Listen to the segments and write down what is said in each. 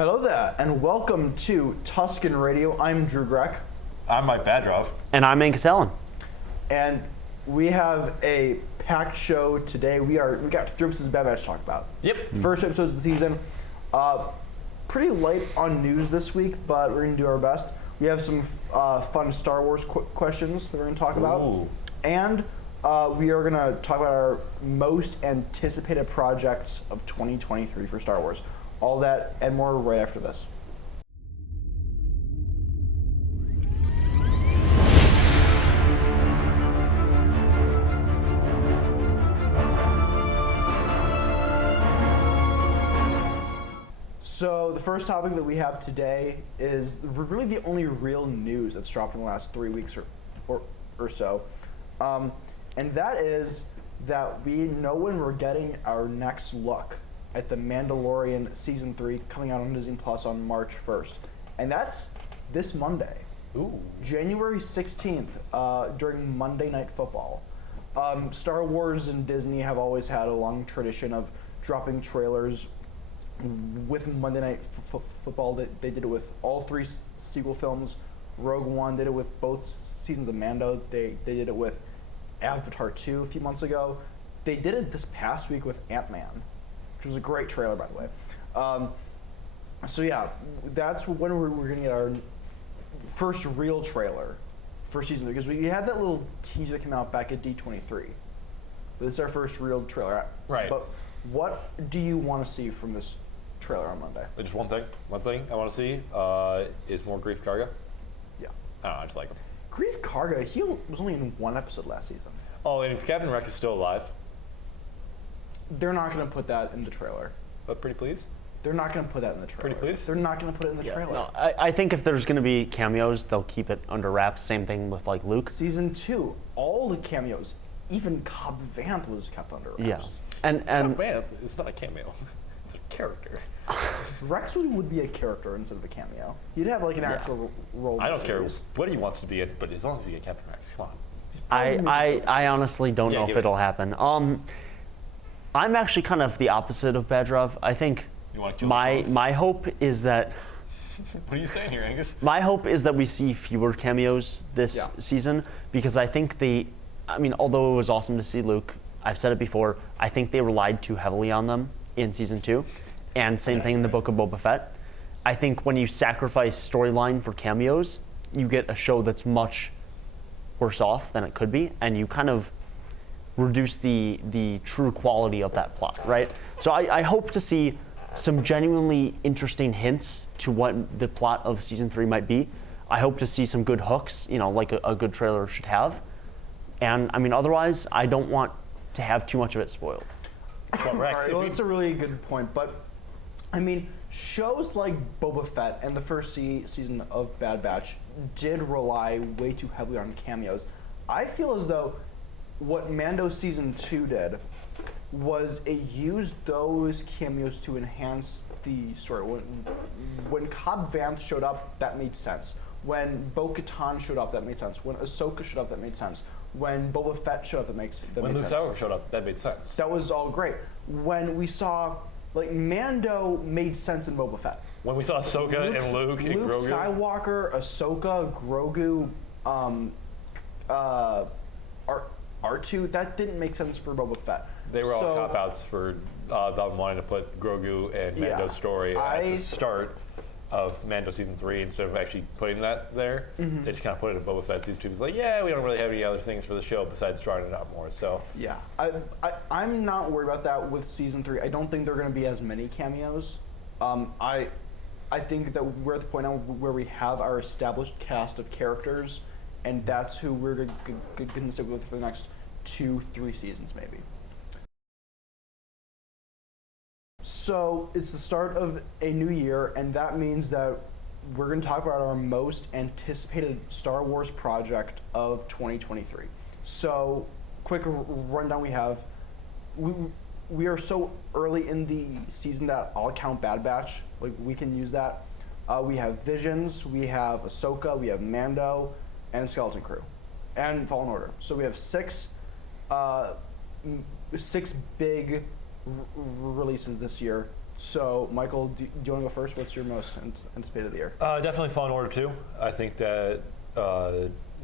Hello there, and welcome to Tuscan Radio. I'm Drew Greck. I'm Mike Badrov. And I'm Angus Allen. And we have a packed show today. We got 3 episodes of Bad Batch to talk about. Yep. First episodes of the season. Pretty light on news this week, but we're going to do our best. We have some fun Star Wars questions that we're going to talk about. Ooh. And we are going to talk about our most anticipated projects of 2023 for Star Wars. All that and more right after this. So the first topic that we have today is really the only real news that's dropped in the last 3 weeks or so. And that is that we know when we're getting our next look at The Mandalorian Season 3 coming out on Disney Plus on March 1st. And that's this Monday. Ooh. January 16th, during Monday Night Football. Star Wars and Disney have always had a long tradition of dropping trailers with Monday Night Football. They did it with all 3 sequel films. Rogue One did it with both seasons of Mando. They did it with Avatar 2 a few months ago. They did it this past week with Ant-Man, which was a great trailer, by the way. So yeah, that's when we're going to get our first real trailer for Season 3, because we had that little teaser that came out back at D23. But this is our first real trailer. Right. But what do you want to see from this trailer on Monday? Just one thing I want to see is more Grief Karga. Yeah. I don't know, I just like him. Grief Karga, he was only in 1 episode last season. Oh, and if Captain Rex is still alive, They're not going to put that in the trailer. but pretty please. They're not going to put that in the trailer. Pretty please? They're not going to put it in the trailer. No, I think if there's going to be cameos, they'll keep it under wraps. Same thing with like Luke. Season 2, all the cameos, even Cobb Vanth was kept under wraps. Yeah, and Vanth is not a cameo. It's a character. Rex would be a character instead of a cameo. You'd have like an actual role. in I the don't care series. what he wants to be in, but as long as we get Captain Rex, come on. He's probably gonna be I so- honestly don't Yeah, know give if it. it'll happen. I'm actually kind of the opposite of Badrov. I think You wanna kill the my clones? my hope is that What are you saying here, Angus? my hope is that we see fewer cameos this Yeah. season, because I think although it was awesome to see Luke, I've said it before, I think they relied too heavily on them in season 2, and same thing in the Book of Boba Fett. I think when you sacrifice storyline for cameos, you get a show that's much worse off than it could be, and you kind of reduce the true quality of that plot, right? So I hope to see some genuinely interesting hints to what the plot of season 3 might be. I hope to see some good hooks, like a good trailer should have. And otherwise, I don't want to have too much of it spoiled. But All Rex, right, if well, we- that's a really good point. But shows like Boba Fett and the first season of Bad Batch did rely way too heavily on cameos. I feel as though what Mando season 2 did was it used those cameos to enhance the story. When Cobb Vanth showed up, that made sense. When Bo-Katan showed up, that made sense. When Ahsoka showed up, that made sense. When Boba Fett showed up, that when made Luke sense. Skywalker showed up, that made sense. That was all great. When we saw, Mando made sense in Boba Fett. When we saw Ahsoka and Luke and Grogu. Skywalker, Ahsoka, Grogu, R2, that didn't make sense for Boba Fett. They were all So- cop-outs for them wanting to put Grogu and Mando's Yeah. story at the start of Mando season 3 instead of actually putting that there. Mm-hmm. They just kind of put it in Boba Fett season 2. It's like, yeah, we don't really have any other things for the show besides drawing it out more. So Yeah, I'm not worried about that with season 3. I don't think there are going to be as many cameos. I think that we're at the point now where we have our established cast of characters, and that's who we're going to stick with for the next 2-3 seasons, maybe. So it's the start of a new year, and that means that we're going to talk about our most anticipated Star Wars project of 2023. So, quick rundown we have. We are so early in the season that I'll count Bad Batch. We can use that. We have Visions, we have Ahsoka, we have Mando, and Skeleton Crew, and Fallen Order. So we have six big releases this year. So, Michael, do you want to go first? What's your most anticipated of the year? Definitely Fallen Order 2. I think that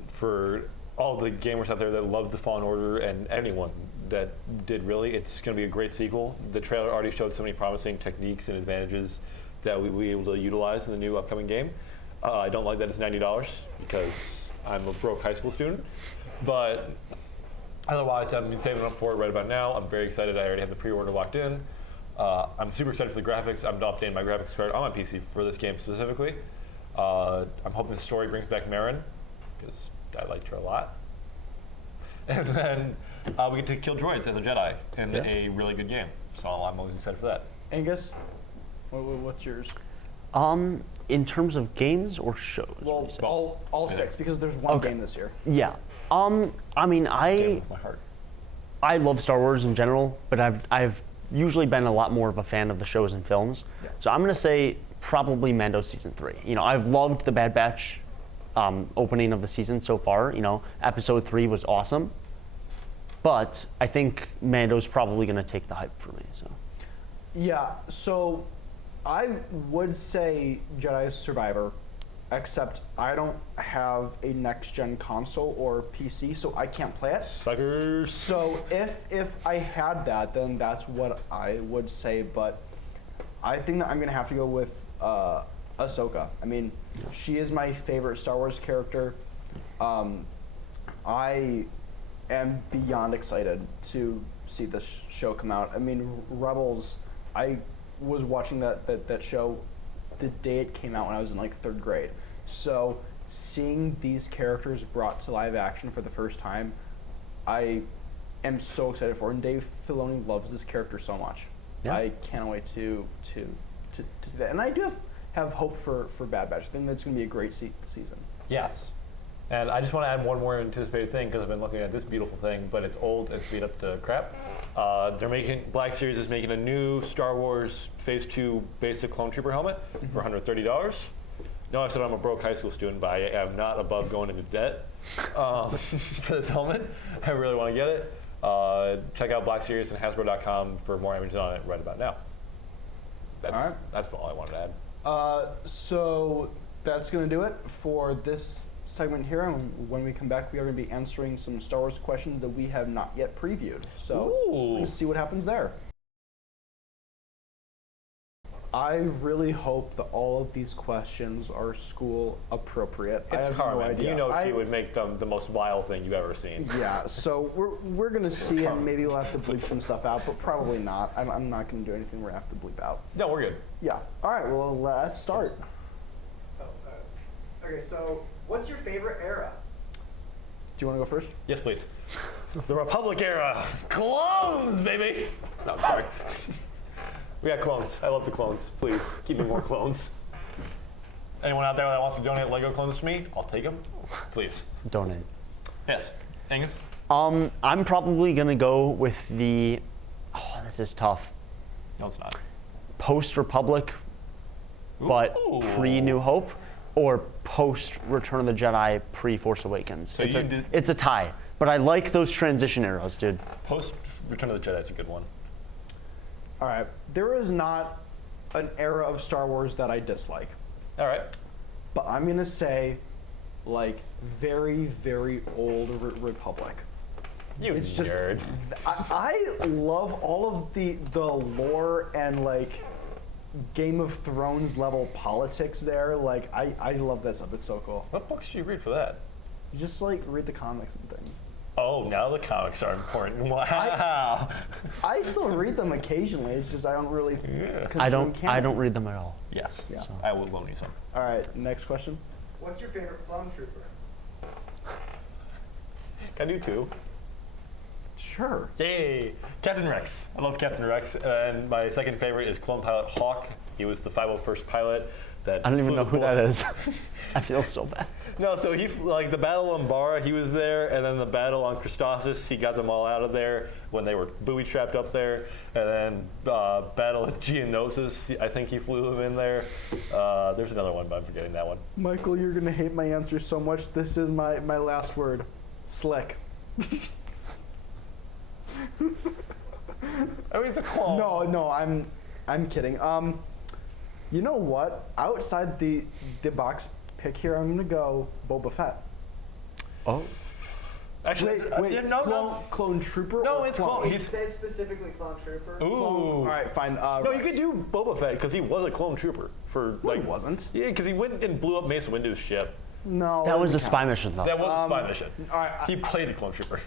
for all the gamers out there that love the Fallen Order and anyone that did really, it's going to be a great sequel. The trailer already showed so many promising techniques and advantages that we'll be able to utilize in the new upcoming game. I don't like that it's $90 because I'm a broke high school student, but otherwise I've been saving up for it right about now. I'm very excited. I already have the pre-order locked in. I'm super excited for the graphics. I'm updating my graphics card on my PC for this game specifically. I'm hoping the story brings back Merrin, because I liked her a lot. And then we get to kill droids as a Jedi in a really good game. So I'm always excited for that. Angus, what's yours? In terms of games or shows? Well, would you say? all six, because there's one Okay. game this year. Yeah. I mean, Game with my heart. I love Star Wars in general, but I've usually been a lot more of a fan of the shows and films. Yeah. So I'm gonna say probably Mando season 3. You know, I've loved the Bad Batch opening of the season so far. You know, episode 3 was awesome, but I think Mando's probably gonna take the hype for me. So Yeah, so I would say Jedi Survivor, except I don't have a next-gen console or PC, so I can't play it. Suckers. So if I had that, then that's what I would say. But I think that I'm gonna have to go with Ahsoka. I mean, she is my favorite Star Wars character. I am beyond excited to see this show come out. I mean, Rebels. I was watching that show the day it came out when I was in like 3rd grade. So seeing these characters brought to live action for the first time, I am so excited for it. And Dave Filoni loves this character so much. Yeah. I can't wait to see that. And I do have hope for Bad Batch. I think that's going to be a great season. Yes. And I just want to add one more anticipated thing, because I've been looking at this beautiful thing, but it's old, it's beat up to crap. Black Series is making a new Star Wars Phase 2 basic Clone Trooper helmet for $130. No, I said I'm a broke high school student, but I am not above going into debt for this helmet. I really want to get it. Check out Black Series and Hasbro.com for more images on it right about now. That's all I wanted to add. So that's going to do it for this segment here. And when we come back, we are going to be answering some Star Wars questions that we have not yet previewed. So we're going to see what happens there. I really hope that all of these questions are school appropriate. I It's have Carmen. no idea. You know she would make them the most vile thing you've ever seen. Yeah, so we're going to see, and maybe we'll have to bleep some stuff out, but probably not. I'm not going to do anything we're going to have to bleep out. No, we're good. Yeah. All right, well, let's start. Okay, so what's your favorite era? Do you want to go first? Yes, please. The Republic era. Clones, baby. No, I'm sorry. We got clones. I love the clones. Please, keep me more clones. Anyone out there that wants to donate Lego clones to me, I'll take them. Please. donate. Yes. Angus? I'm probably gonna go with the. Oh, this is tough. No, it's not. Post-Republic, but Ooh. pre-New Hope, or post-Return of the Jedi, pre-Force Awakens. So It's it's a tie, but I like those transition eras, dude. Post Return of the Jedi is a good one. All right. There is not an era of Star Wars that I dislike, All right. but I'm going to say, like, very, very old Republic. You It's just- nerd. I love all of the lore and, like, Game of Thrones level politics there. Like, I love that stuff. It's so cool. What books did you read for that? You just, like, read the comics and things. Oh, now the comics are important. Wow. I still read them occasionally. It's just I don't really Yeah. consider I them don't canon. read them at all. Yes. Yeah. So. I will loan you some. All right, next question. What's your favorite clone trooper? Can I do two? Sure. Yay! Captain Rex. I love Captain Rex. And my second favorite is Clone Pilot Hawk. He was the 501st pilot that I don't even flew know the who that bullet. is. I feel so bad. No, so he, like the battle on Bara, he was there, and then the battle on Christophsis, he got them all out of there when they were booby-trapped up there, and then battle at Geonosis, I think he flew them in there. There's another one, but I'm forgetting that one. Michael, you're gonna hate my answer so much. This is my last word. Slick. I mean, it's a clone. No, I'm kidding. You know what? Outside the box pick here, I'm gonna go Boba Fett. Oh, Actually, Clone Trooper. No, or it's clone. clone. He says specifically Clone Trooper. Ooh. All right, fine. No, you Rex. could do Boba Fett because he was a clone trooper for No, like. he wasn't. Yeah, because he went and blew up Mace Windu's ship. No, that was a doesn't spy count. mission though. That was a spy mission. All right, He played a clone trooper.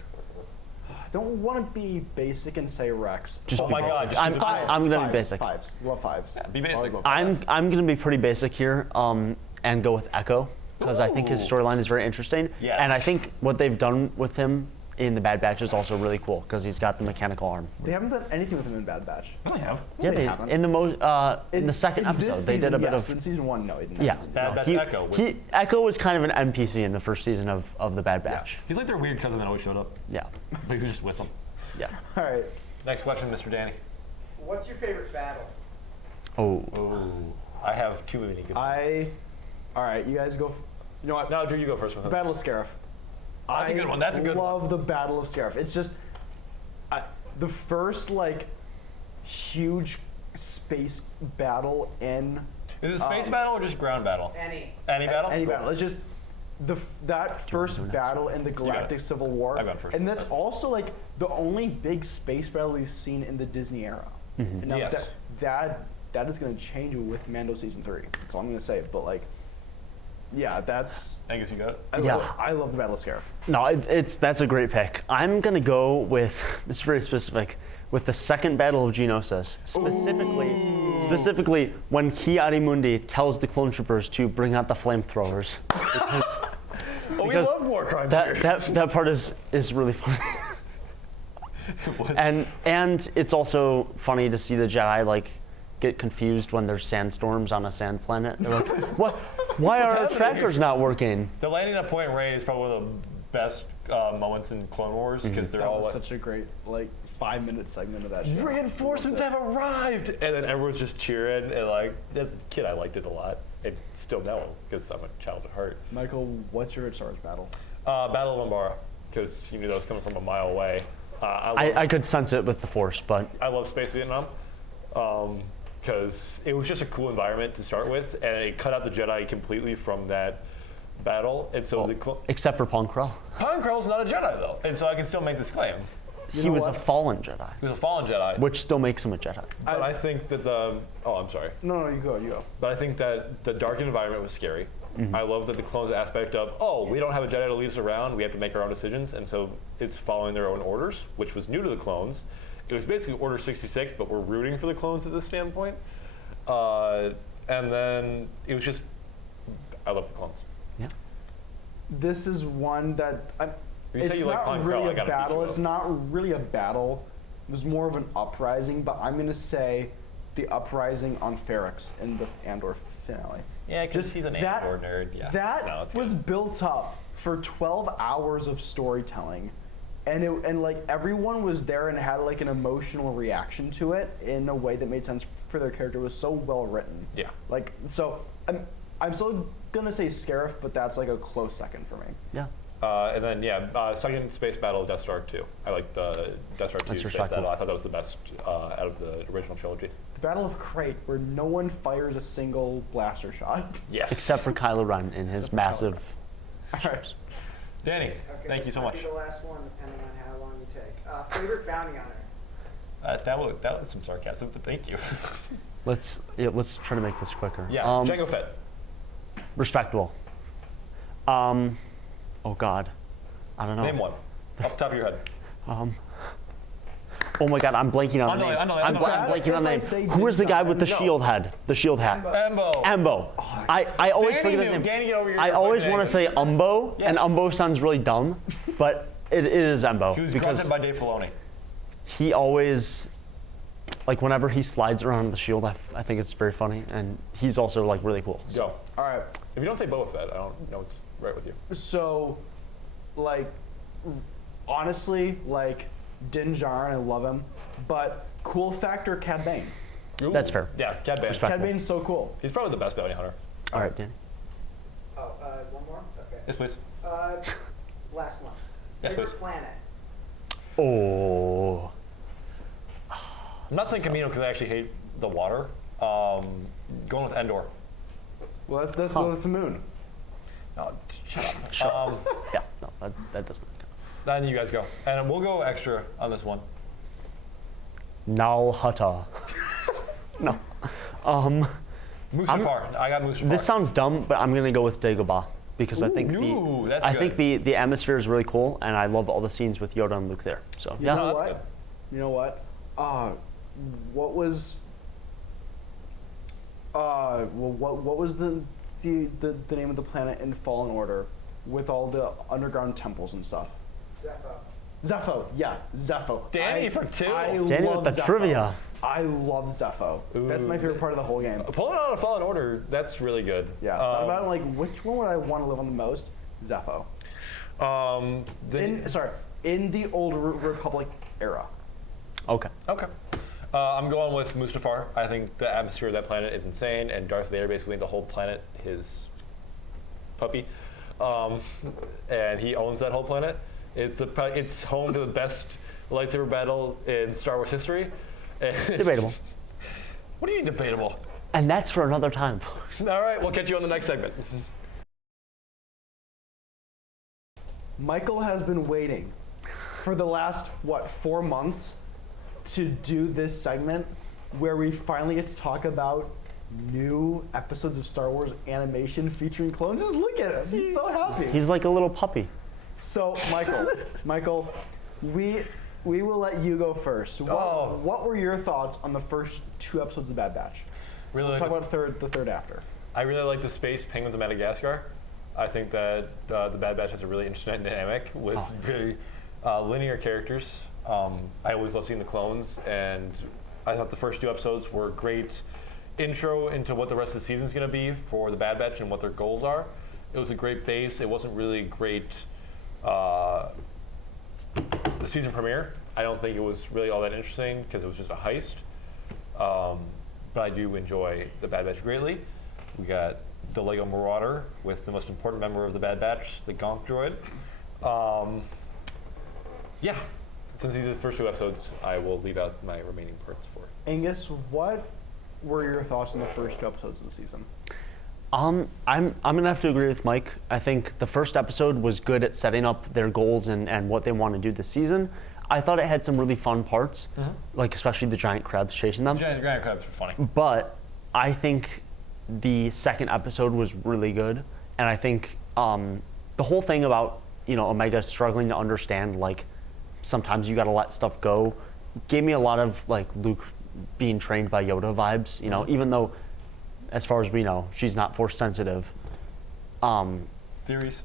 I don't want to be basic and say Rex. Just Oh be my God, basic. just I'm, use a I'm, I'm gonna be Fives, basic. Fives. Love fives. be basic. Always love I'm fives. I'm gonna be pretty basic here, and go with Echo because I think his Ooh. storyline is very interesting. Yes. And I think what they've done with him in the Bad Batch is also really cool because he's got the mechanical arm. They haven't done anything with him in Bad Batch. I have. No, Yeah, they they haven't. in the second in this episode they season, did a bit yes, of but in season 1, no, he didn't. yeah. Bad no, Batch he, Echo with- he Echo was kind of an NPC in the first season of the Bad Batch. He's like their weird cousin that always showed up, Yeah, but he was just with them. yeah. All right. Next question, Mr. Danny. What's your favorite battle? Oh, Ooh, I have too many good. All right, you guys go. You know what? No, Drew, you go first with The him. Battle of Scarif. That's a good one. That's a good one. I love the Battle of Scarif. It's just the first like huge space battle in Is it space battle or just ground battle? Any. Any battle? any Cool. battle. It's just that first battle in the Galactic Civil War, I've gone first. and that's also like the only big space battle we've seen in the Disney era. And now Yes. that is going to change with Mando season 3. That's all I'm going to say. But like, yeah, that's. I guess you got it. I love the Battle of Scarif. no, that's a great pick. I'm gonna go with this is very specific with the second Battle of Geonosis, specifically when Ki-Adi-Mundi tells the clone troopers to bring out the flamethrowers. Oh, we Because love war crimes here. That part is really funny. And it's also funny to see the Jedi like get confused when there's sandstorms on a sand planet. They're like, what? Why are our happening trackers here? not working? The landing at Point Rey is probably one of the best moments in Clone Wars because they're That all was like, such a great 5-minute segment of that show. reinforcements have arrived, and then everyone's just cheering. And like, as a kid, I liked it a lot, and still now because I'm a child at heart. Michael, what's your Star Wars battle? Battle of Umbara, because you knew that was coming from a mile away. I I could sense it with the Force, but love Space Vietnam because it was just a cool environment to start with, and it cut out the Jedi completely from that battle. And so except for Pong Krell. Han Krell's not a Jedi though, and so I can still make this claim. You He know was what? a fallen Jedi, He was a fallen Jedi, which still makes him a Jedi. but I think that I'm sorry. No, you go. But I think that the dark environment was scary. I love that the clones aspect of, we don't have a Jedi to lead us around, we have to make our own decisions, and so it's following their own orders, which was new to the clones. It was basically Order 66, but we're rooting for the clones at this standpoint. And then it was just, I love the clones. Yeah. This is one that You say it's you like not Pong Krell, really I a gotta beat battle. you It's up. not really a battle. It was more of an uprising, but I'm gonna say the uprising on Ferrix in the Andor finale. Yeah, because Just he's an that- Andor nerd. Yeah. That No, it's was good. built up for 12 hours of storytelling, and like everyone was there and had like an emotional reaction to it in a way that made sense for their character. It was so well written. Yeah. Like so, I'm still gonna say Scarif, but that's like a close second for me. Yeah. And then, second space battle, Death Star 2. I like the Death Star 2 That's space respectable. battle. I thought that was the best out of the original trilogy. The Battle of Crate, where no one fires a single blaster shot. Yes. Except for Kylo Ren in his Except for massive. All right. Danny, Okay, thank you this so might much. be the last one, depending on how long you take. Favorite bounty hunter? That was some sarcasm, but thank you. Let's try to make this quicker. Yeah, Jango Fett. Respectable. Oh God, I don't know. Name one off the top of your head. Oh my God, I'm blanking on the name. I know. I'm blanking on the If I say name. Who is the guy with the Din Djarin, shield head? The shield hat. Embo. Embo. I always Danny forget his knew. name. Danny over here I always fucking want to say Umbo, and Yes. Umbo sounds really dumb, but it is Embo He was because grunted by Dave Filoni. he always, like whenever he slides around the shield, I think it's very funny, and he's also like really cool. So, Go. All right. If you don't say Boba Fett, I don't know what's right with you. So, like, honestly, like, Din Djarin, I love him, but cool factor, Cad Bane. Ooh. That's fair. Yeah, Cad Bane. Respect. Cad Bane's so cool. He's probably the best bounty hunter. all right, Danny. Oh, one more? Okay. Yes, please. Last one. Yes, Favorite please. planet? Oh, I'm not saying Camino because I actually hate the water. Going with Endor. Well, that's the moon. Oh, shut up. Sure. Yeah, no, that doesn't count. Then you guys go. And we'll go extra on this one. Nal Hutta. No. Mustafar. I got Mustafar. This sounds dumb, but I'm gonna go with Dagobah because I think Ooh, that's I good. think the atmosphere is really cool, and I love all the scenes with Yoda and Luke there. So You yeah, know that's what? good. You know what? What was what was the name of the planet in Fallen Order with all the underground temples and stuff? Zepho. Yeah, Zepho. Danny for 2. Danny love with the Zepho. trivia. I love Zepho. That's my Ooh. favorite part of the whole game. Pulling out a Fallen Order, that's really good. Yeah. Thought about it, like, which one would I want to live on the most? Zepho. In the old Republic era. Okay. Okay. I'm going with Mustafar. I think the atmosphere of that planet is insane, and Darth Vader basically made the whole planet his puppy, and he owns that whole planet. It's home to the best lightsaber battle in Star Wars history. Debatable. What do you mean debatable? And that's for another time. All right, we'll catch you on the next segment. Michael has been waiting for the last, 4 months to do this segment where we finally get to talk about new episodes of Star Wars animation featuring clones. Just look at him. He's so happy. He's like a little puppy. So, Michael, we will let you go first. What were your thoughts on the first 2 episodes of Bad Batch? Really We'll like talk about the third after. I really like the Space Penguins of Madagascar. I think that the Bad Batch has a really interesting dynamic with very linear characters. I always love seeing the clones, and I thought the first 2 episodes were great intro into what the rest of the season is going to be for the Bad Batch and what their goals are. It was a great base. It wasn't really great. The season premiere, I don't think it was really all that interesting because it was just a heist. But I do enjoy the Bad Batch greatly. We got the Lego Marauder with the most important member of the Bad Batch, the Gonk droid. Yeah, since these are the first 2 episodes, I will leave out my remaining parts for it. Angus, what were your thoughts on the first 2 episodes of the season? I'm gonna have to agree with Mike. I think the first episode was good at setting up their goals and what they want to do this season. I thought it had some really fun parts, like especially the giant crabs chasing them. Giant crabs were funny. But I think the second episode was really good, and I think the whole thing about Omega struggling to understand, like, sometimes you gotta let stuff go, gave me a lot of like Luke being trained by Yoda vibes. Even though, as far as we know, she's not force sensitive. Theories?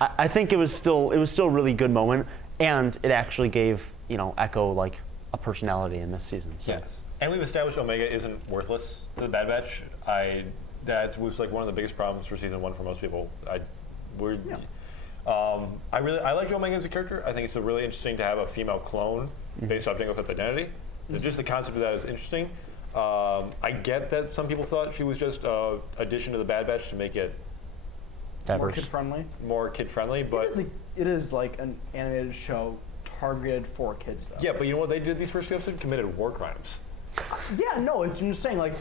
I think it was still a really good moment, and it actually gave Echo like a personality in this season. So. Yes. And we've established Omega isn't worthless to the Bad Batch. That was like one of the biggest problems for season 1 for most people. I like Omega as a character. I think it's really interesting to have a female clone based off Jango Fett's identity. Just the concept of that is interesting. I get that some people thought she was just an addition to the Bad Batch to make it More Diverse. kid-friendly? more kid-friendly, but It is like an animated show targeted for kids, though. yeah, but you know what they did these first 2 episodes? Committed war crimes. Yeah, no, I'm just saying, like,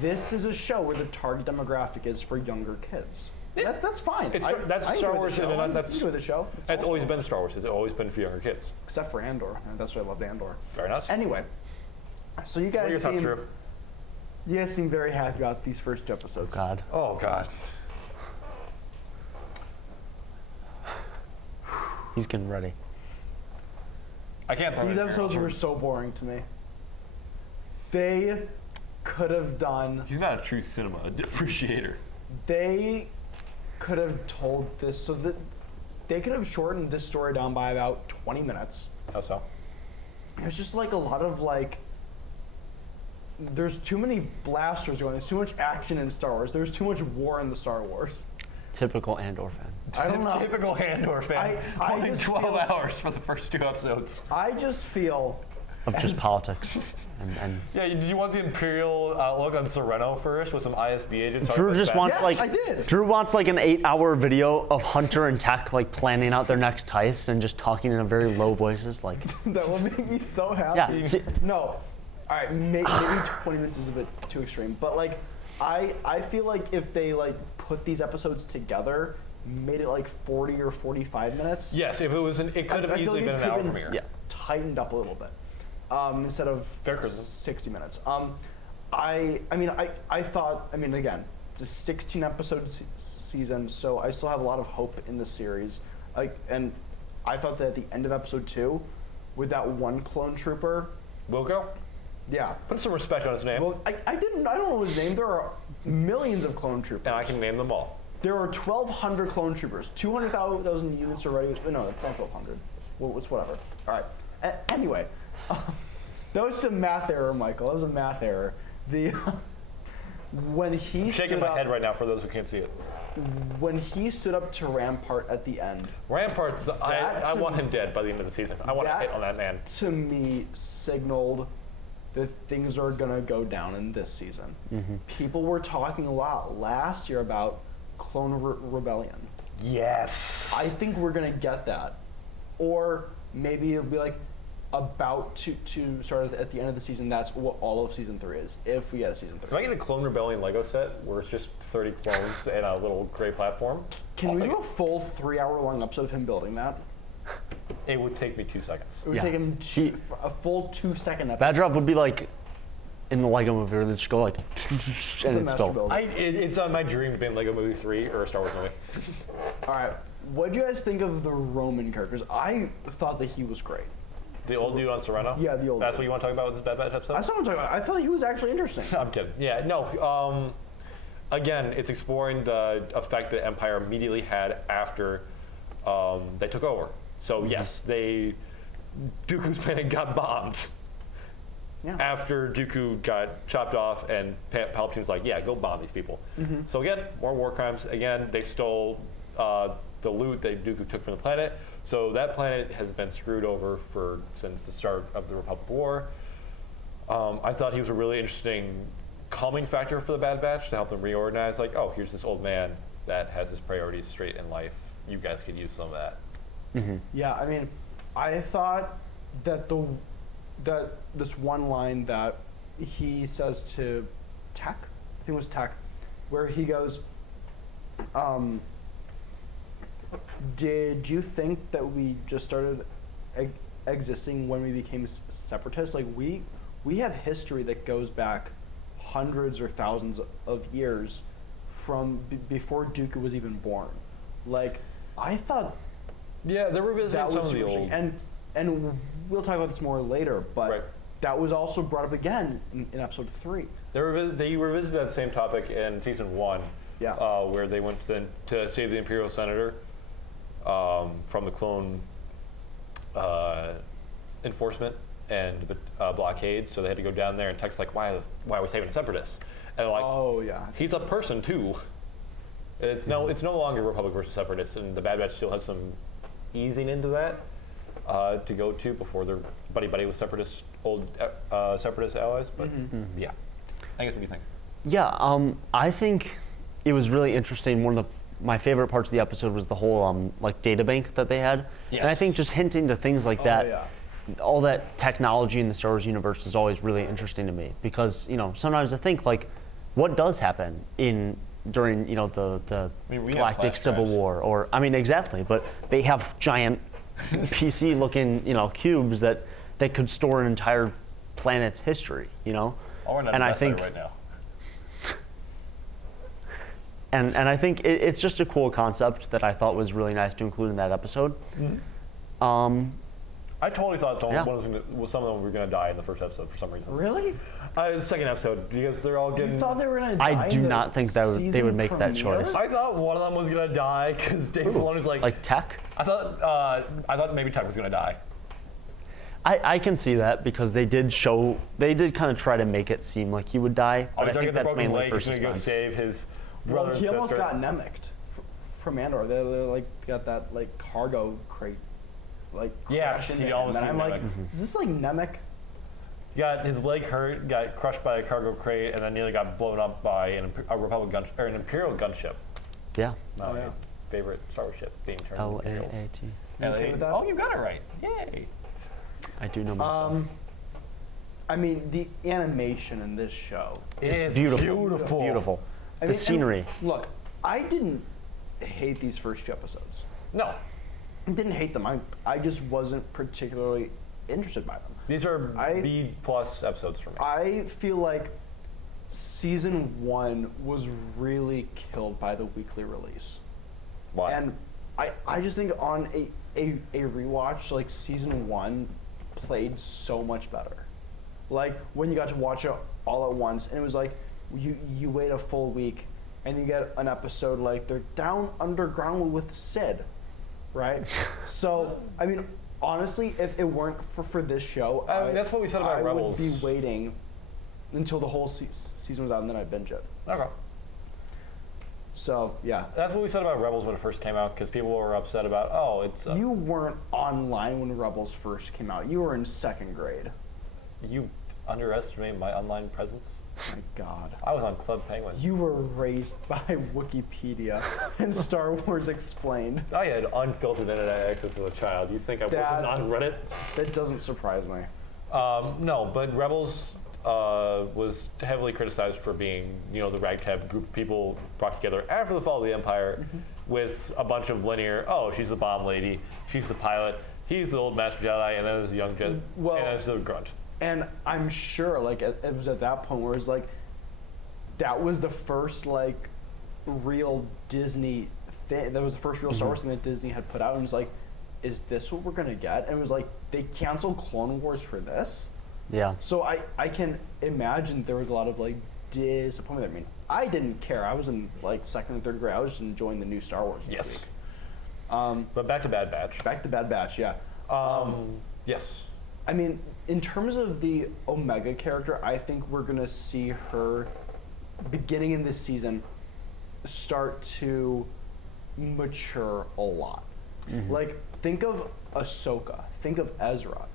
this is a show where the target demographic is for younger kids. That's fine. That's I Star enjoy Wars, the show. and that's I enjoy the show. It's always awesome. been Star Wars. It's always been for younger kids. Except for Andor. And that's why I loved Andor. Fair enough. Anyway, so you What are your guys thoughts, Drew? seem very happy about these first 2 episodes. God, Oh God. he's getting ready. I can't. throw it These in here. episodes were so boring to me. They could have done. He's not a true cinema appreciator. They could have told this so that they could have shortened this story down by about 20 minutes. How so? It was just like a lot of like. There's too many blasters going. There's too much action in Star Wars. There's too much war in the Star Wars. Typical Andor fan. I don't know. Typical Andor fan. I Only just 12 feel- hours for the first 2 episodes. I just feel. Of just as- politics. And Yeah, do you want the Imperial outlook on Sereno first with some ISB agents? Drew just wants Yes, like I did. Drew wants like an 8-hour video of Hunter and Tech like planning out their next heist and just talking in a very low voices like That will make me so happy. yeah. See, No, all right, maybe 20 minutes is a bit too extreme, but like, I feel like if they like put these episodes together, made it like 40 or 45 minutes. Yes, if it was it could I have feel easily like been it an hour could've premiere. Yeah. tightened up a little bit instead of Fair criticism. 60 minutes. I thought, again, it's a 16 episode season, so I still have a lot of hope in the series. And I thought that at the end of episode 2, with that one clone trooper, Wilco, yeah. put some respect on his name, Well, I don't know his name. There are millions of clone troopers. and I can name them all. There are 1,200 clone troopers. 200,000 units already. No, that's not 1,200. Well, it's whatever. All right. Anyway, that was a math error, Michael. That was a math error. When he I'm shaking stood my up, head right now for those who can't see it. when he stood up to Rampart at the end, Rampart's, I to want him dead by the end of the season. I want to hit on that man. to me signaled that things are gonna go down in this season. People were talking a lot last year about Clone Rebellion. Yes. I think we're gonna get that, or maybe it'll be like about to start at the end of the season. That's what all of season 3 is, if we get a season If 3. I get a Clone Rebellion Lego set where it's just 30 clones and a little gray platform, Can I'll we take do a full 3-hour-long episode of him building that? it. It would take me 2 seconds. It would Yeah. take him a full 2-second episode. Bad Drop would be like in the Lego movie where they just go like, It's a and it's master built. builder. It's on my dream to be in Lego Movie 3 or a Star Wars movie. All right, what do you guys think of the Roman characters? I thought that he was great. The old dude on Serena? Yeah, the old That's dude. what you want to talk about with this Bad Batch episode? I saw him talking about. I thought he was actually interesting. I'm kidding. Yeah, no. Again, it's exploring the effect that Empire immediately had after they took over. So yes, Dooku's planet got bombed Yeah. after Dooku got chopped off, and Palpatine's like, "Yeah, go bomb these people." So again, more war crimes. Again, they stole the loot that Dooku took from the planet. So that planet has been screwed over since the start of the Republic War. I thought he was a really interesting calming factor for the Bad Batch to help them reorganize. Like, oh, here's this old man that has his priorities straight in life. You guys could use some of that. Yeah, I thought that this one line that he says to Tech, I think it was Tech, where he goes, "Did you think that we just started existing when we became separatists? Like we have history that goes back hundreds or thousands of years from before Dooku was even born. Like I thought." Yeah, they're revisiting That some was of the super old. interesting. And we'll talk about this more later, but Right. that was also brought up again in episode 3. They revisited that same topic in season 1, Yeah. where they went to save the Imperial Senator from the clone enforcement and the blockade. So they had to go down there and text like, "Why are we saving separatists?" And they're like, Oh yeah. he's a person too. It's no longer Republic versus Separatists, and the Bad Batch still has some easing into that to go to before they're buddy with Separatist Separatist allies. But yeah, I guess what do you think? Yeah, I think it was really interesting. One of my favorite parts of the episode was the whole like data bank that they had, and I Yes. think just hinting to things like Oh, that, yeah. all that technology in the Star Wars universe is always really interesting to me because sometimes I think like, what does happen during the mean, we have Galactic flash Civil drives. War, or they exactly, but they have giant PC looking cubes that could store an entire planet's history, I'll run out and of I breath think there right now. And I think it's just a cool concept that I thought was really nice to include in that episode. I totally thought some Yeah. of them were going to die in the first episode for some reason. Really? The second episode, because they're all You getting. thought they were gonna die? I do in the not think they would season make that premiere? choice. I thought one of them was going to die because Dave Filoni's Like Tech, I thought maybe Tech was going to die. I can see that because they did kind of try to make it seem like he would die, Oh, but I he's going think to get the that's broken mainly leg. for He's going to go suspense. save his Well, brother he and almost sister. got Nemec from Andor. They're like got that like cargo crate, like Yes, crashed he into him. almost And I'm hit like, Nemec. is this like Nemec? He got his leg hurt, got crushed by a cargo crate, and then nearly got blown up by a Republic gun or an Imperial gunship. Yeah, My Oh, yeah. favorite Star Wars ship being turned into Imperials. LAAT. You okay with that? Oh, you got it right! Yay! I do know my stuff. I mean, the animation in this show. It's Beautiful. Beautiful. I The mean, scenery. and look, I didn't hate these first 2 episodes. No, I didn't hate them. I just wasn't particularly interested by them. these are I- B+ episodes for me. I feel like season 1 was really killed by the weekly release. Why? And I just think on a rewatch, like season 1 played so much better. Like when you got to watch it all at once, and it was like you wait a full week, and you get an episode like they're down underground with Sid, right? So I mean, honestly, if it weren't for this show, That's what we said about I Rebels. would be waiting until the whole season was out, and then I'd binge it. Okay. So yeah. That's what we said about Rebels when it first came out, because people were upset about, oh, it's... You weren't online when Rebels first came out. You were in 2nd grade. you underestimate my online presence. Oh my God. I was on Club Penguin. You were raised by Wikipedia and Star Wars Explained. I had unfiltered internet access as a child. You think I Dad. wasn't on Reddit? That doesn't surprise me. No, but Rebels was heavily criticized for being, the ragtag group of people brought together after the fall of the Empire with a bunch of linear, oh, she's the bomb lady, she's the pilot, he's the old Master Jedi, and then there's the young Jedi, Well- and then there's the grunt. And I'm sure, like, it was at that point where it's like, that was the first, like, real Disney thing. That was the first real Star Wars thing that Disney had put out. And it was like, is this what we're going to get? And it was like, they canceled Clone Wars for this? Yeah. So I can imagine there was a lot of, like, disappointment. I mean, I didn't care. I was in, like, 2nd and 3rd grade. I was just enjoying the new Star Wars each Yes. week. But back to Bad Batch. Back to Bad Batch, yeah. Yes. I mean, in terms of the Omega character, I think we're going to see her, beginning in this season, start to mature a lot. Like, think of Ahsoka. Think of Ezra.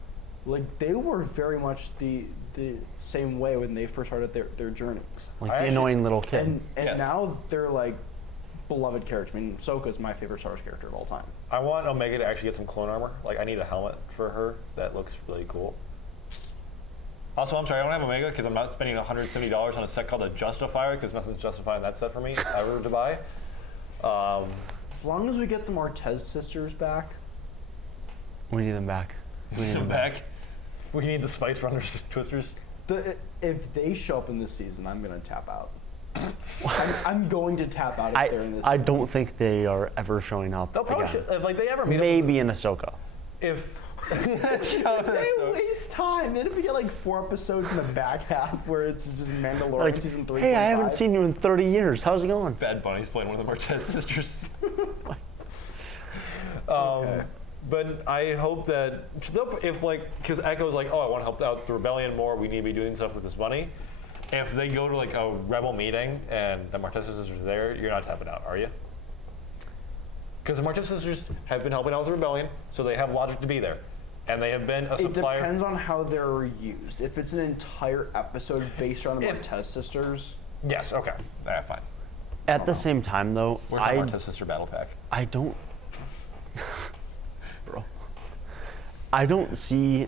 Like, they were very much the same way when they first started their journeys. Like I the actually- annoying little kid. And Yes. now they're, like, beloved characters. I mean, Ahsoka is my favorite Star Wars character of all time. I want Omega to actually get some clone armor. Like, I need a helmet for her that looks really cool. Also, I'm sorry, I don't have Omega because I'm not spending $170 on a set called a Justifier because nothing's justifying that set for me ever to buy. As long as we get the Martez sisters back, We need them back. We need them back. Back. We need the Spice Runners twisters. if they show up in this season, I'm going to tap out. I'm going to tap out if they're in this I season. don't think they are ever showing up They'll probably again. should, if, like they ever meet Maybe in Ahsoka. up. If They waste time. Then if we get like 4 episodes in the back half where it's just Mandalorian Like, season 3. hey, I haven't seen you in 30 years. How's it going? Bad Bunny's playing one of the Martez sisters. Okay. But I hope that if because Echo's like, oh, I want to help out the rebellion more. We need to be doing stuff with this money. If they go to like a rebel meeting and the Martez sisters are there, you're not tapping out, are you? Because the Martez sisters have been helping out with the rebellion, so they have logic to be there, and they have been a It supplier. depends on how they're used. If it's an entire episode based on the If- Martez sisters, Yes. Okay. Fine. At the same time, though, Where's my Martez sister battle pack? I don't, bro. I don't see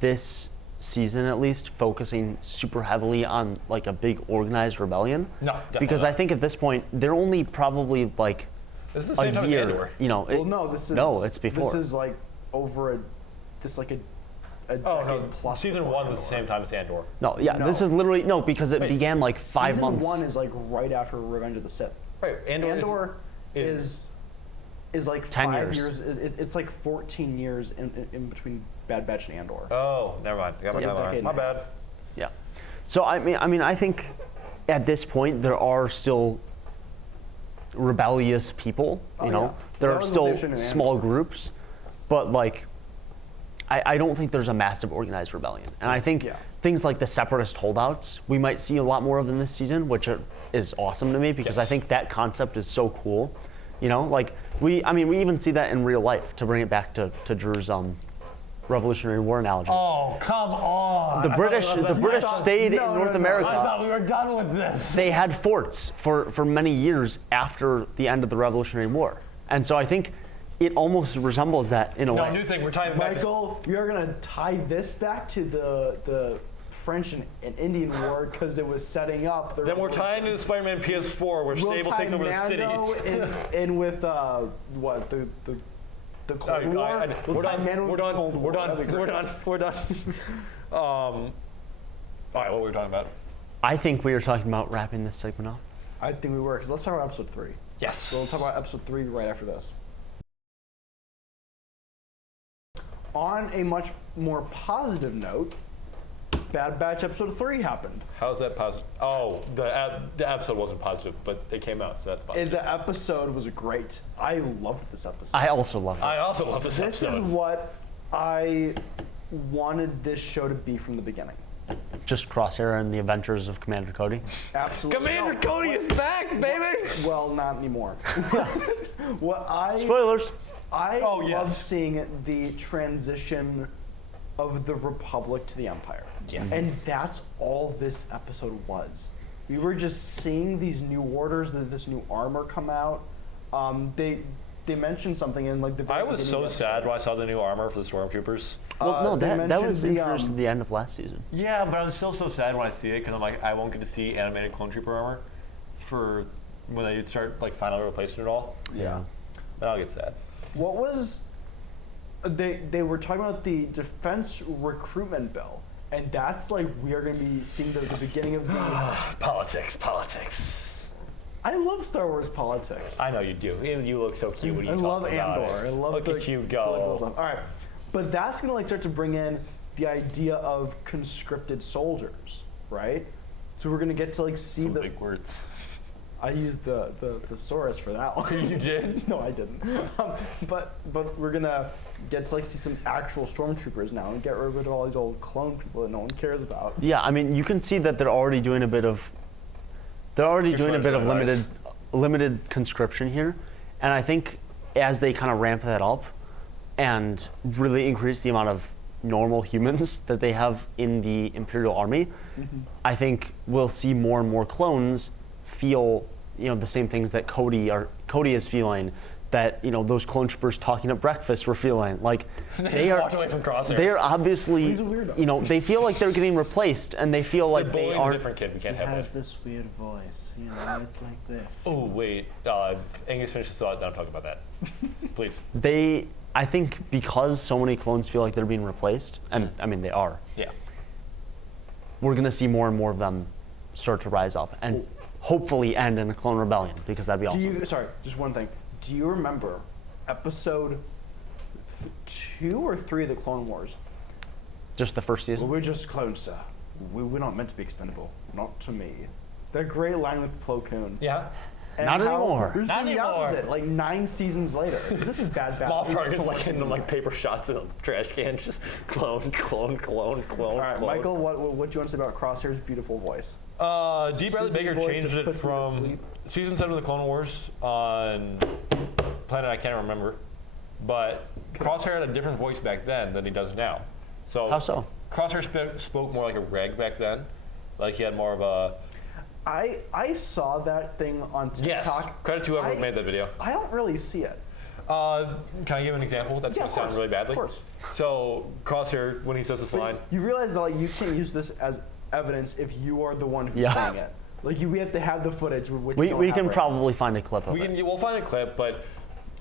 this season, at least, focusing super heavily on like a big organized rebellion. No, definitely because not. I think at this point they're only probably like This is the same time a as year. Andor. You know, well, no, this is no, it's before. This is like over a decade Oh no! plus. Season before 1 was the Andor. same time as Andor. No, yeah, No. this is literally no because it Wait, began like 5 Season months. 1 is like right after Revenge of the Sith. Right. Andor is like 10 5 years. years. It's like 14 years in between Bad Batch and Andor. Oh, never mind. Got like a decade my and a half. bad. Yeah. So I mean, I think at this point there are still rebellious people. Oh, You know, yeah. there That are was what still they should have small Andor. groups, but like, I don't think there's a massive organized rebellion. And I think Yeah. things like the separatist holdouts we might see a lot more of in this season, which is awesome to me because I Yes. think that concept is so cool. You know, like we even see that in real life. To bring it back to Drew's Revolutionary War analogy. Oh, come on! The British stayed in North America. I thought we were done with this. They had forts for many years after the end of the Revolutionary War. And so I think it almost resembles that in a No, way. new thing. We're tying it back. Michael, you're gonna tie this back to the French and Indian War because it was setting up. Then we're tying to the Spider-Man PS4 where We'll Sable tie takes over the city. Mando in with what the Cold War. We'll tie Mando with the Cold War. That'd be great. We're done. All right, what were we talking about? I think we were talking about wrapping this segment up. I think we were, because let's talk about episode 3. Yes. So we'll talk about episode 3 right after this. On a much more positive note, Bad Batch episode 3 happened. How's that positive? Oh, the episode wasn't positive, but it came out, so that's And positive. the episode was great. I loved this episode. I also love it. I also love this This episode. is what I wanted this show to be from the beginning. Just Crosshair and the Adventures of Commander Cody. Absolutely. Commander Cody is back, baby! Well, not anymore. What Spoilers. I Oh, love yes. seeing the transition of the Republic to the Empire. Yes. And that's all this episode was. We were just seeing these new orders, this new armor come out. They mentioned something in like the very I was beginning so of the sad episode. when I saw the new armor for the Stormtroopers. Well, no, they that mentioned was the, introduced at the end of last season. Yeah, but I'm still so sad when I see it because I'm like, I won't get to see animated Clone Trooper armor for when they start like finally replacing it all. Yeah. Then I'll get sad. What was they were talking about the defense recruitment bill, and that's like we are going to be seeing the beginning of the. Politics. I love Star Wars politics. I know you do. You look so cute when you I talk love about Andor. it. I love Look the at you political go. stuff. All right, but that's going to like start to bring in the idea of conscripted soldiers, right? So we're going to get to like see Some the. big words. I used the thesaurus for that one. You did? No, I didn't. But we're gonna get to like see some actual stormtroopers now and get rid of all these old clone people that no one cares about. Yeah, I mean, you can see that they're already doing a bit of limited conscription here, and I think as they kind of ramp that up and really increase the amount of normal humans that they have in the Imperial Army, I think we'll see more and more clones feel the same things that Cody is feeling, that those clone troopers talking at breakfast were feeling. Like They just walked away from Crosshair. They are obviously He's a weirdo. they feel like they're getting replaced, and they feel like They're they bullying a aren't. different kid. We can't have that. this weird voice, it's like this. Oh wait, Angus, finish this thought. Then I'm talking about that. Please. I think because so many clones feel like they're being replaced, and I mean they are, Yeah. we're gonna see more and more of them start to rise up and hopefully end in a clone rebellion, because that'd be awesome. Sorry, just one thing. Do you remember episode 2 or 3 of the Clone Wars? Just the first Well, season. we're just clones, sir. We're not meant to be expendable. Not to me. That great line with Plo Koon. Yeah. And Not how anymore. We're Not seeing the anymore. opposite, like 9 seasons later. This is bad. Moff This Target's is like four in them seasons like later. paper shots in a trash can, just clone. All right, Michael, what do you want to say about Crosshair's beautiful voice? Dee Bradley Soothing Baker voice changed that it puts me to from sleep. season 7 of the Clone Wars on planet I can't remember, but Crosshair had a different voice back then than he does now. So How so? Crosshair spoke more like a reg back then, like he had more of a. I saw that thing on Yes. TikTok. Credit to whoever I- made that video. I don't really see it. Can I give an example? That's Yeah, going of to sound course, really badly. of course. So Crosshair, when he says this line, You realize that like you can't use this as evidence if you are the one who's Yeah. saying it. Like we have to have the footage. Which We don't have can right probably find a clip of it. we'll find a clip, but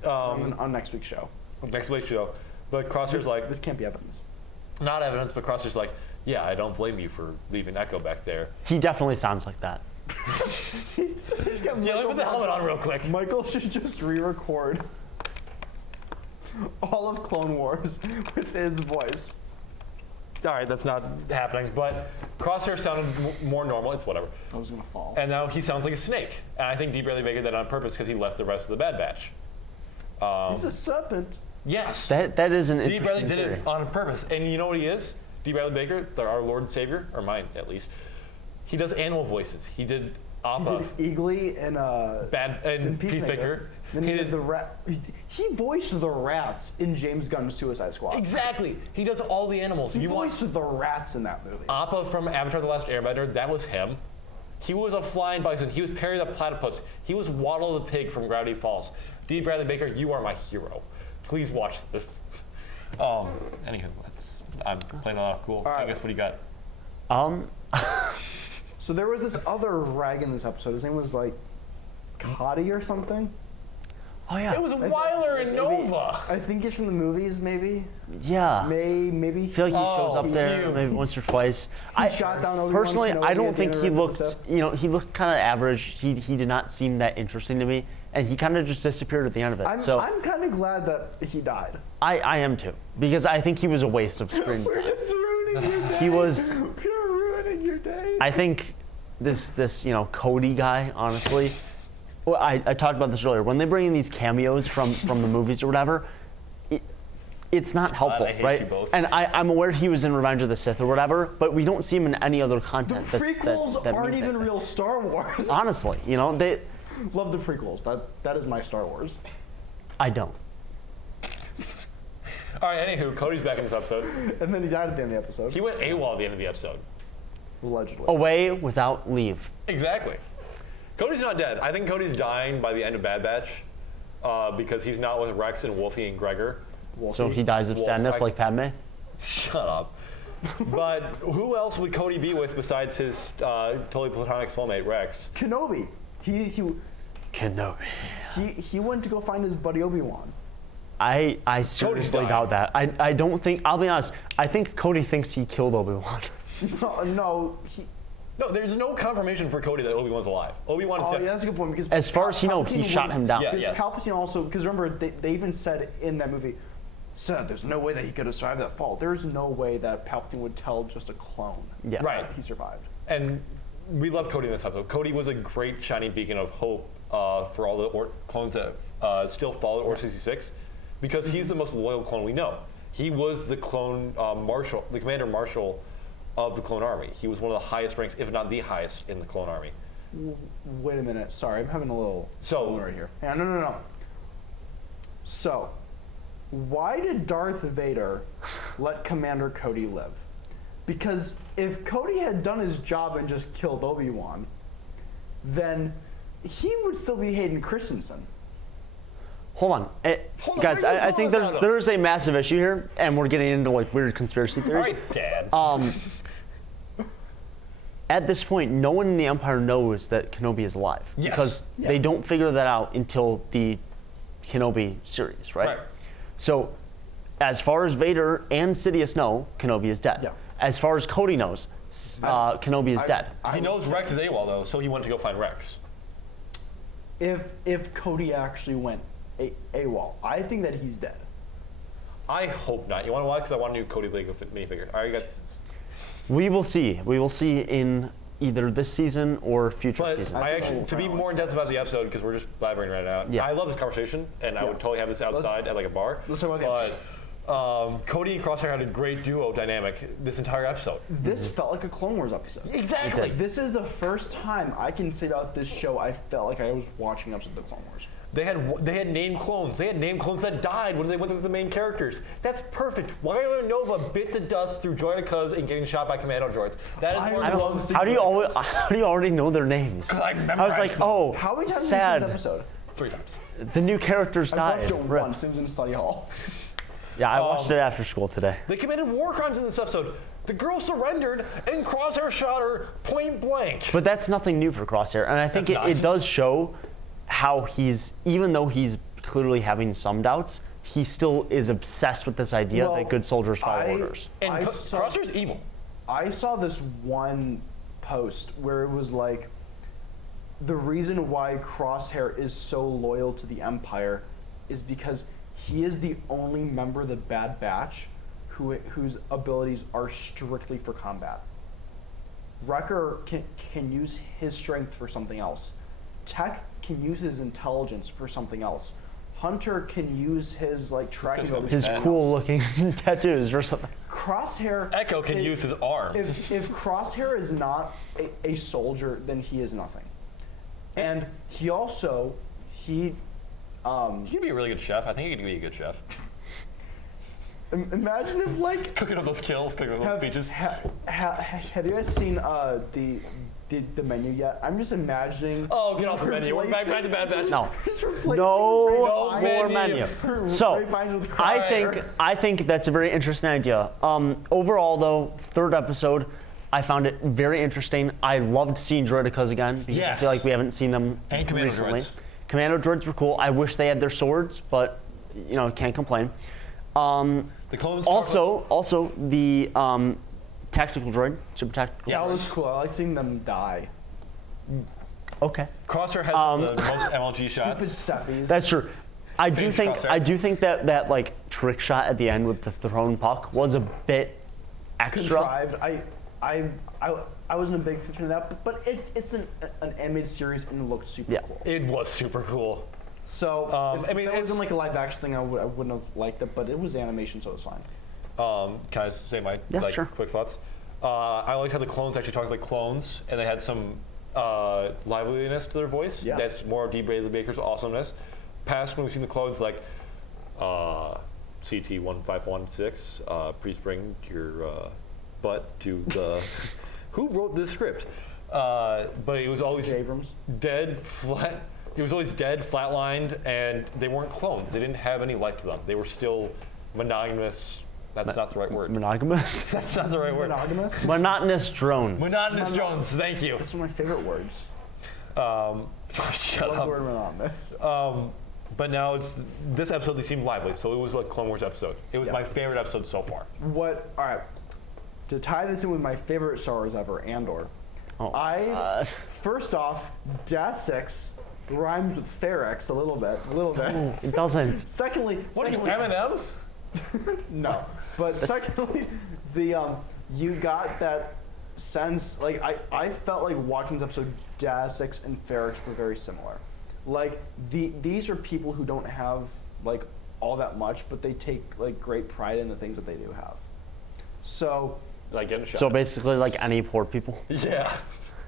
now. on next week's show. next week's show. But Crosshair's like, this can't be evidence. not evidence, but Crosshair's like, yeah, I don't blame you for leaving Echo back there. He definitely sounds like that. Just get Yeah, let me put the helmet on real quick. Michael should just re-record all of Clone Wars with his voice. All right, that's not happening, but Crosshair sounded more normal. It's whatever. I was gonna fall. And now he sounds like a snake. And I think Dee Bradley Baker did that on purpose because he left the rest of the Bad Batch. He's a serpent. Yes. That is an Dee Bradley interesting did theory. it on purpose. And you know what he is? Dee Bradley Baker, our Lord and Savior, or mine at least. He does animal voices. He did He Appa, did Eagly and and Peacemaker. Then he did the rat. He voiced the rats in James Gunn's Suicide Squad. Exactly. He does all the animals. He You want voiced the rats in that movie. Appa from Avatar: The Last Airbender, that was him. He was a flying bison. He was Perry the Platypus. He was Waddle the Pig from Gravity Falls. Dee Bradley Baker, you are my hero. Please watch this. Anywho, I'm playing a lot of cool. All right. I guess what do you got? So there was this other rag in this episode. His name was like Cotty or something. Oh yeah. It was Weiler and Maybe- Nova. I think it's from the movies, maybe. Yeah. Maybe. I feel like he shows up there cute. maybe once or twice. He shot down Obi-Wan personally, Kenobi I don't at the think end he of looked. episode. He looked kind of average. He did not seem that interesting to me, and he kind of just disappeared at the end of it. I'm kind of glad that he died. I am too, because I think he was a waste of screen We're time. just ruining your day. He was. You're ruining your day. I think this Cody guy, honestly. Well, I talked about this earlier. When they bring in these cameos from the movies or whatever, it's not helpful, I hate right? you both. And I'm aware he was in Revenge of the Sith or whatever, but we don't see him in any other The content. prequels that aren't means even anything. real Star Wars. Honestly, they. Love the prequels. That is my Star Wars. I don't. All right, anywho, Cody's back in this episode. And then he died at the end of the episode. He went AWOL at the end of the episode. Allegedly. Away without leave. Exactly. Cody's not dead. I think Cody's dying by the end of Bad Batch because he's not with Rex and Wolfie and Gregor. So he dies of Wolf, sadness like Padme. Shut up. But who else would Cody be with besides his totally platonic soulmate, Rex? Kenobi. He Kenobi. he went to go find his buddy Obi-Wan. I seriously dying. doubt that. I don't think. I'll be honest. I think Cody thinks he killed Obi-Wan. No. No, there's no confirmation for Cody that Obi-Wan's alive. Obi-Wan's Oh, dead. yeah, that's a good point because As far as he knows, he Palpatine shot him down. Yeah. Because yes. Palpatine also, because remember they even said in that movie, there's no way that he could have survived that fall. There's no way that Palpatine would tell just a clone. Yeah. Right. He survived. And we love Cody in this episode. Cody was a great shining beacon of hope for all the clones that still followed Order 66 because he's the most loyal clone we know. He was the clone marshal, the commander marshal of the clone army. He was one of the highest ranks, if not the highest, in the clone army. Wait a minute. Sorry, I'm having a little So- moment right here. Yeah, no. So, why did Darth Vader let Commander Cody live? Because if Cody had done his job and just killed Obi-Wan, then he would still be Hayden Christensen. Hold on, Hold on, guys. where are you I think going with that, there's a massive issue here, and we're getting into like weird conspiracy All theories. right, Dad. At this point, no one in the Empire knows that Kenobi is alive Yes. because they don't figure that out until the Kenobi series, right? Right. So, as far as Vader and Sidious know, Kenobi is dead. Yeah. As far as Cody knows, Kenobi is dead. He knows Rex is AWOL, though, so he went to go find Rex. If Cody actually went AWOL, I think that he's dead. I hope not. You want to know why? Because I want a new Cody Lego minifigure. I already got. We will see. We will see in either this season or future But seasons. I That's actually, what to be we'll more in depth about the episode, because we're just blabbering right now. Yeah. I love this conversation, and I would totally have this outside at like a bar. Let's talk about the But Cody and Crosshair had a great duo dynamic this entire episode. This felt like a Clone Wars episode. Exactly. This is the first time I can say about this show I felt like I was watching episodes of the Clone Wars. They had named clones. They had named clones that died when they went with the main characters. That's perfect. Weiler and Nova bit the dust through Joy Cuz and getting shot by commando droids. That is I more love clones. Secret How do you Wars. already know their names? I I was memorized like, them. oh, How many times sad. have you seen this episode? 3 times. The new characters I died. watched it Rip. once. It was in study hall. Yeah, I watched it after school today. They committed war crimes in this episode. The girl surrendered, and Crosshair shot her point blank. But that's nothing new for Crosshair, and I think That's it not. does show how even though he's clearly having some doubts, he still is obsessed with this idea Well, that good soldiers follow orders. And I saw- Crosshair's evil. I saw this one post where it was like, the reason why Crosshair is so loyal to the Empire is because he is the only member of the Bad Batch whose abilities are strictly for combat. Wrecker can use his strength for something else. Tech can use his intelligence for something else. Hunter can use his tracking abilities His for something cool else. looking tattoos or something. Crosshair. Echo can use his arm. If Crosshair is not a soldier, then he is nothing. And he also He could be a really good chef. I think he could be a good chef. imagine if Cooking up those kills, cooking up those speeches. have you guys seen the the menu yet. I'm just imagining. Oh, get off the menu. We're back to Bad Batch. No. Just replacing No Ray more Fiennes- menu. So, Ray Fiennes with I Crosshair. think that's a very interesting idea. Overall, though, third episode, I found it very interesting. I loved seeing droidicas again because I Yes. feel like we haven't seen them And commando recently. droids. Commando droids were cool. I wish they had their swords, but can't complain. The clones. Also the tactical droid, super tactical. Yeah. That was cool. I like seeing them die. Okay. Crosshair has the most MLG Stupid shots. seppies. That's true. I Face do crosshair. think that like trick shot at the end with the thrown puck was a bit extra. contrived. I wasn't a big fan of that, but it's an animated series and it looked super Yeah. cool. It was super cool. So if I mean, that it's- wasn't like a live action thing, I wouldn't have liked it, but it was animation, so it was fine. Can I say my Yeah, sure. quick thoughts? I like how the clones actually talked like clones, and they had some liveliness to their voice. Yeah. That's more D. Bradley Baker's awesomeness. Past when we've seen the clones like CT-1516, please bring your butt to the. Who wrote this script? But it was always Abrams. dead, flat. He was always dead, flatlined, and they weren't clones. They didn't have any life to them. They were still monogamous. That's not the right word. Monogamous. That's not the right word. Monogamous. Monotonous drone. Monotonous Jones. Thank you. That's one of my favorite words. Shut Love the up. word monotonous. But now this episode. They seemed lively, so it was like Clone Wars episode. It was Yeah. my favorite episode so far. All right. To tie this in with my favorite Star Wars ever, Andor. Oh, First off, Das 6 rhymes with Ferrex a little bit. it doesn't. Secondly, Eminem? no. But secondly, you got that sense. Like I felt like watching this episode, Das 6 and Ferrex were very similar. Like these are people who don't have like all that much, but they take like great pride in the things that they do have. So Like getting shot. So basically, like any poor people. Yeah.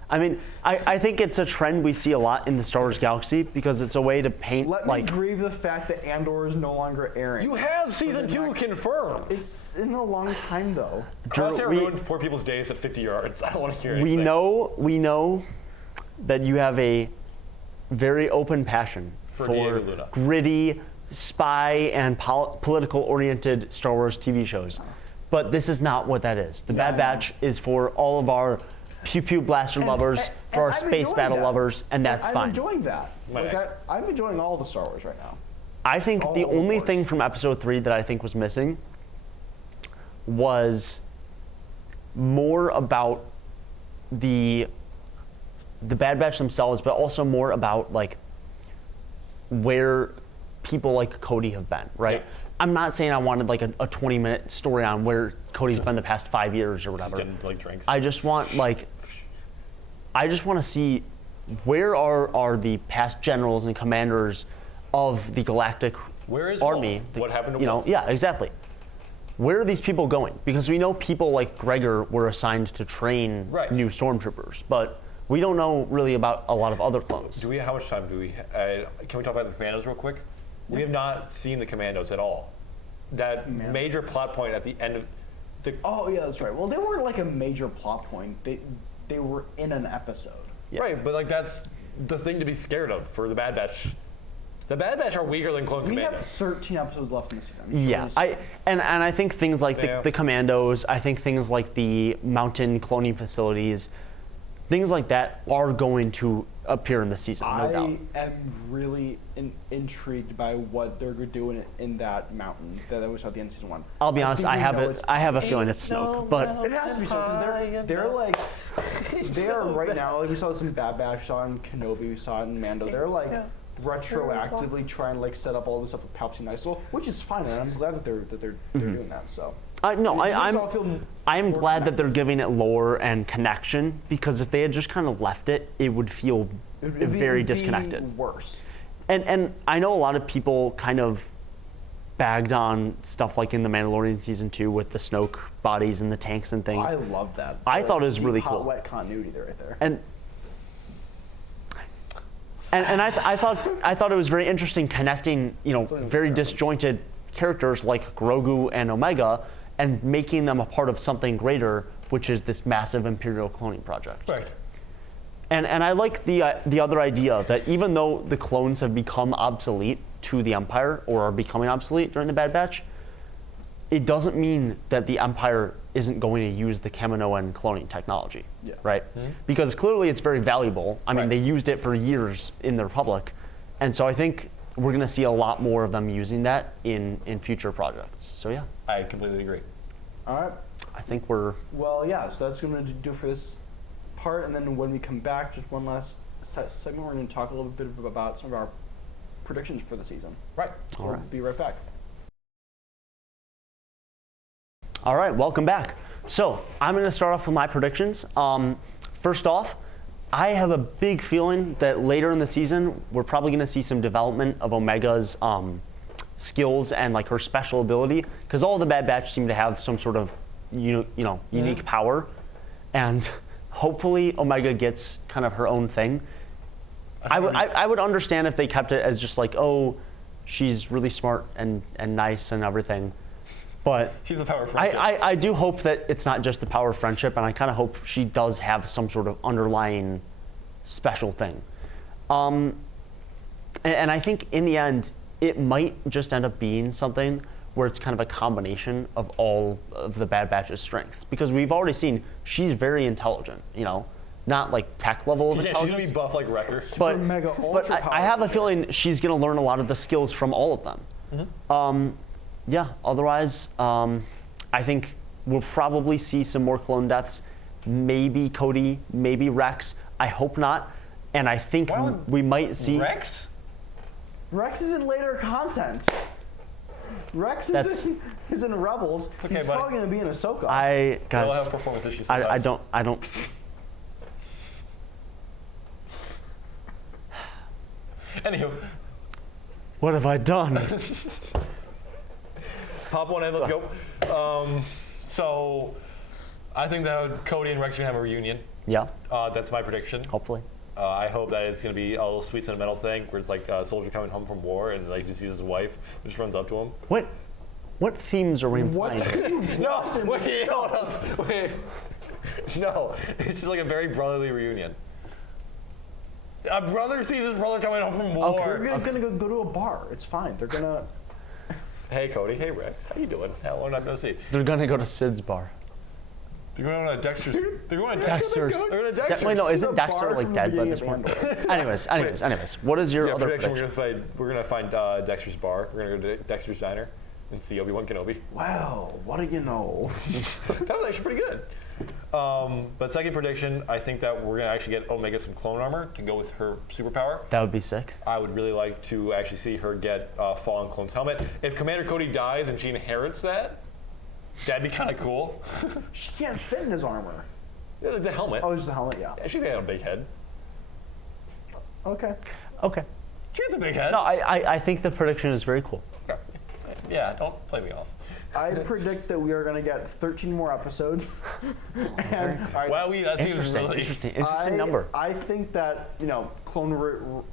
I mean, I think it's a trend we see a lot in the Star Wars galaxy because it's a way to paint let like me grieve the fact that Andor is no longer airing. You have season 2 confirmed. It's in a long time though. Crosshair we- ruined poor people's days at 50 yards. I don't want to hear we anything. know that you have a very open passion For for Diego Luna. gritty spy and political oriented Star Wars TV shows. But this is not what that is. The Bad No. Batch is for all of our pew pew blaster lovers, for our I'm space enjoying battle that. lovers, and that's I'm fine. enjoying that. Right. Like I'm enjoying all the Star Wars right now. I think the All only Wars. thing from episode 3 that I think was missing was more about the Bad Batch themselves, but also more about like where people like Cody have been, right? Yeah. I'm not saying I wanted like a 20-minute story on where Cody's been the past 5 years or whatever. Getting like drinks. I just want to see where are the past generals and commanders of the galactic Where is army. Wolf? What happened to Wolf? Yeah, exactly. Where are these people going? Because we know people like Gregor were assigned to train Right. new stormtroopers, but we don't know really about a lot of other clones. How much time do we? Can we talk about the commandos real quick? We have not seen the commandos at all. That major plot point at the end of the. Oh yeah, that's right. Well, they weren't like a major plot point. They were in an episode. Yeah. Right, but like that's the thing to be scared of for the Bad Batch. The Bad Batch are weaker than Clone We Commandos. have 13 episodes left in the season. I'm sure Yeah, this- and I think things like Yeah. the commandos, I think things like the mountain cloning facilities, things like that are going to appear in the season, no doubt. I am really intrigued by what they're doing in that mountain that we saw at the end of season 1. I'll be honest, think I we have know it. I have a feeling it's Snoke, but It has to be so because they're like they are right now. Like we saw this in Bad Batch, we saw it in Kenobi, we saw it in Mando. They're like retroactively trying to like set up all this stuff with Palpatine Iso, which is fine, and I'm glad that they're doing that. So no, It makes I'm all feel I'm more glad that connected. they're giving it lore and connection because if they had just kind of left it, it would feel It'd be- very it'd be disconnected. Worse. And I know a lot of people kind of bagged on stuff like in the Mandalorian season 2 with the Snoke bodies and the tanks and things. I love that. I thought it was Deep, really hot, cool. Wet continuity there, right there. And I thought it was very interesting connecting, Something very with disjointed characters like Grogu and Omega and making them a part of something greater, which is this massive Imperial cloning project. Right. And I like the other idea that even though the clones have become obsolete to the Empire or are becoming obsolete during the Bad Batch, it doesn't mean that the Empire isn't going to use the Kaminoan cloning technology, Yeah. right? Because clearly it's very valuable. I mean, Right. they used it for years in the Republic, and so I think we're going to see a lot more of them using that in future projects. So yeah, I completely agree. All right. I think we're Well, yeah. So that's going to do for this part, and then when we come back, just one last segment. We're going to talk a little bit about some of our predictions for the season. Right. So All we'll right. be right back. All right, welcome back. So I'm going to start off with my predictions. First off, I have a big feeling that later in the season, we're probably going to see some development of Omega's skills and like her special ability, because all the Bad Batch seem to have some sort of unique power, and hopefully Omega gets kind of her own thing. I would understand if they kept it as just like, oh, she's really smart and nice and everything. But She's the power of friendship. I do hope that it's not just the power of friendship, and I kind of hope she does have some sort of underlying special thing. And I think in the end, it might just end up being something where it's kind of a combination of all of the Bad Batch's strengths. Because we've already seen she's very intelligent, not like tech level of Yeah, she's gonna intelligence. be buff like Wrecker. But, mega, but ultra I have a powered. feeling she's going to learn a lot of the skills from all of them. Yeah, otherwise, I think we'll probably see some more clone deaths. Maybe Cody, maybe Rex. I hope not. And I think Why would we might see. Rex? Rex is in later content. Rex That's- is in Rebels. Okay, He's buddy. probably going to be in Ahsoka. I They'll have guys, performance issues. I sometimes. don't. Anywho, What have I done? pop one in. Let's go. So, I think that Cody and Rex are gonna have a reunion. Yeah, That's my prediction. hopefully. I hope that it's gonna be a little sweet sentimental thing where it's like a soldier coming home from war and like he sees his wife and just runs up to him. What themes are we What? implying? No, wait, hold up, wait. No, it's just like a very brotherly reunion. A brother sees his brother coming home from war. They're going to go to a bar. It's fine. They're going to... Hey Cody, hey Rex, how you doing? How long have I no see? They're gonna go to Sid's bar. They're going to Dexter's. They're going to Dexter's. They're going to De- Dexter's. wait, no, It's isn't a Dexter bar like from dead the by beginning this of point? Andor. anyways. What is your Yeah, other prediction. prediction? We're gonna find Dexter's bar. We're gonna go to Dexter's diner and see Obi-Wan Kenobi. Well, what do you know? That was actually pretty good. But second prediction, I think that we're gonna actually get Omega some clone armor to go with her superpower. That would be sick. I would really like to actually see her get Fallen Clone's helmet. If Commander Cody dies and she inherits that, that'd be kind of cool. She can't fit in his armor. Yeah, the helmet. Oh, it's just a helmet, yeah. Yeah, she's got a big head. Okay. Okay. She has a big head. No, I think the prediction is very cool. Yeah, don't play me off. I predict that we are going to get 13 more episodes. And Wow, that seems Interesting. really. Interesting number. I think that, Clone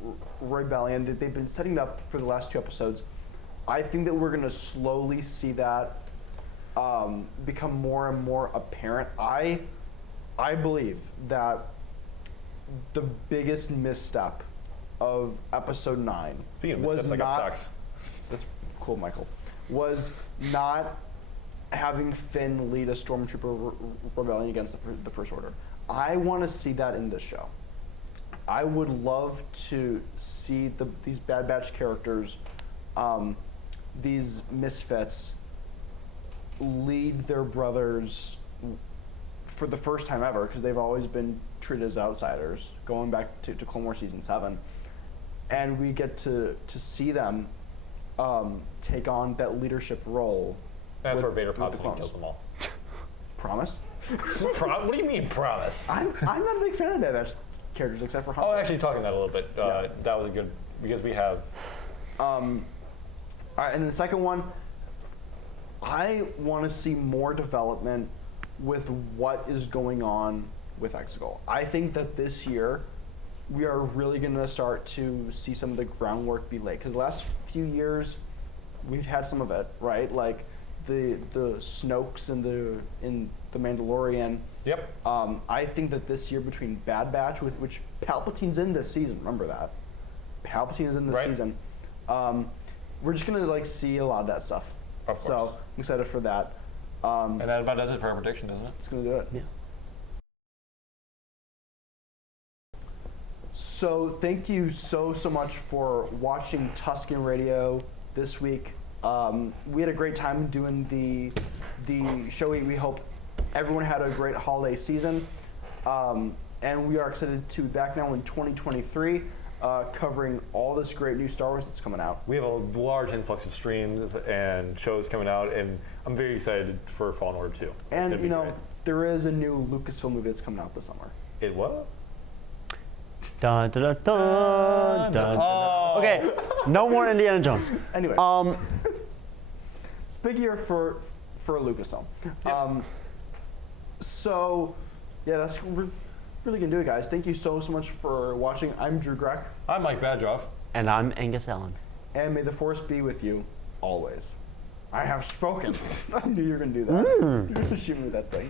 Rebellion, they've been setting it up for the last 2 episodes. I think that we're going to slowly see that become more and more apparent. I believe that the biggest misstep of episode 9 Speaking of was missteps, not... that sucks. That's cool, Michael. Was not having Finn lead a stormtrooper rebellion against the First Order. I want to see that in this show. I would love to see these Bad Batch characters, these misfits, lead their brothers for the first time ever, because they've always been treated as outsiders, going back to Clone Wars Season 7. And we get to see them take on that leadership role. That's with- where Vader with pops the in and clones. kills them all. Promise? What do you mean, promise? I'm not a big fan of Bad Batch characters, except for Han Oh, Solo. actually, talking that a little bit. Yeah. That was a good because we have. All right, and the second one, I want to see more development with what is going on with Exegol. I think that this year we are really going to start to see some of the groundwork be laid, because the last few years we've had some of it, right? Like the Snokes in the Mandalorian, Yep. I think that this year between Bad Batch, with which Palpatine's in this season, remember that. Palpatine is in this Right. season. We're just gonna like see a lot of that stuff. Of So course. I'm excited for that. And that about does it for our prediction, doesn't it? It's gonna do it. Yeah. So thank you so much for watching Tuscan Radio this week. We had a great time doing the show. We hope everyone had a great holiday season, and we are excited to be back now in 2023, covering all this great new Star Wars that's coming out. We have a large influx of streams and shows coming out, and I'm very excited for Fallen Order 2. It's And gonna be you know, great. there is a new Lucasfilm movie that's coming out this summer. It what? Dun, dun, dun, dun, dun, dun. Oh. Okay, no more Indiana Jones. Anyway, it's a big year for Lucasfilm. Yep. So yeah, that's really gonna do it, guys. Thank you so much for watching. I'm Drew Grech, I'm Mike Badroff. And I'm Angus Allen. and may the Force be with you always. I have spoken. I knew you were gonna do that. You're gonna shoot me with that thing.